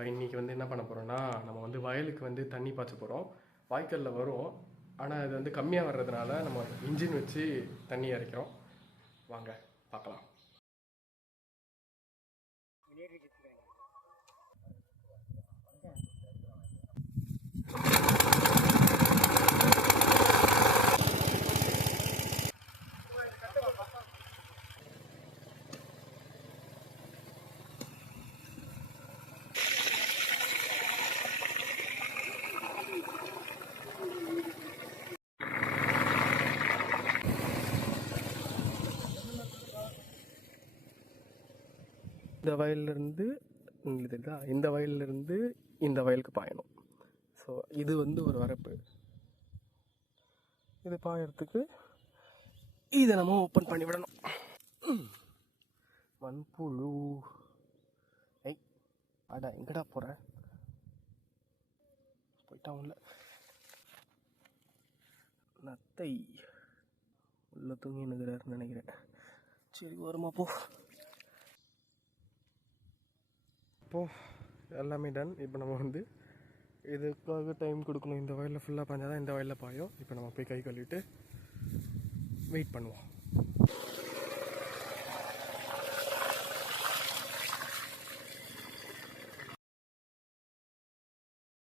இன்றைக்கி வந்து என்ன பண்ண போகிறோன்னா, நம்ம வந்து வயலுக்கு வந்து தண்ணி பாய்ச்ச போகிறோம். வாய்க்காலில் வரும், ஆனால் அது வந்து கம்மியாக வர்றதுனால நம்ம இன்ஜின் வச்சு தண்ணி இறைக்கிறோம். வாங்க பார்க்கலாம். இந்த வயல்லேருந்து இந்த வயல்லேருந்து இந்த வயலுக்கு பாயணும். ஸோ இது வந்து ஒரு வரப்பு. இது பாயறதுக்கு இதை நம்ம ஓப்பன் பண்ணி விடணும். மண்புழு அடா எங்கடா போகிற, போயிட்டான் உள்ள. நத்தை உள்ள தூங்கி நிற்கிறாருன்னு நினைக்கிறேன். சரி வருமா போ. எல்லாமே டன். இப்போ நம்ம வந்து இதுக்காக டைம் கொடுக்கணும். இந்த வயலில் ஃபுல்லாக பாய்ஞ்சாதான் இந்த வயலில் பாயும். இப்போ நம்ம போய் கை கழுவிட்டு வெயிட் பண்ணுவோம்.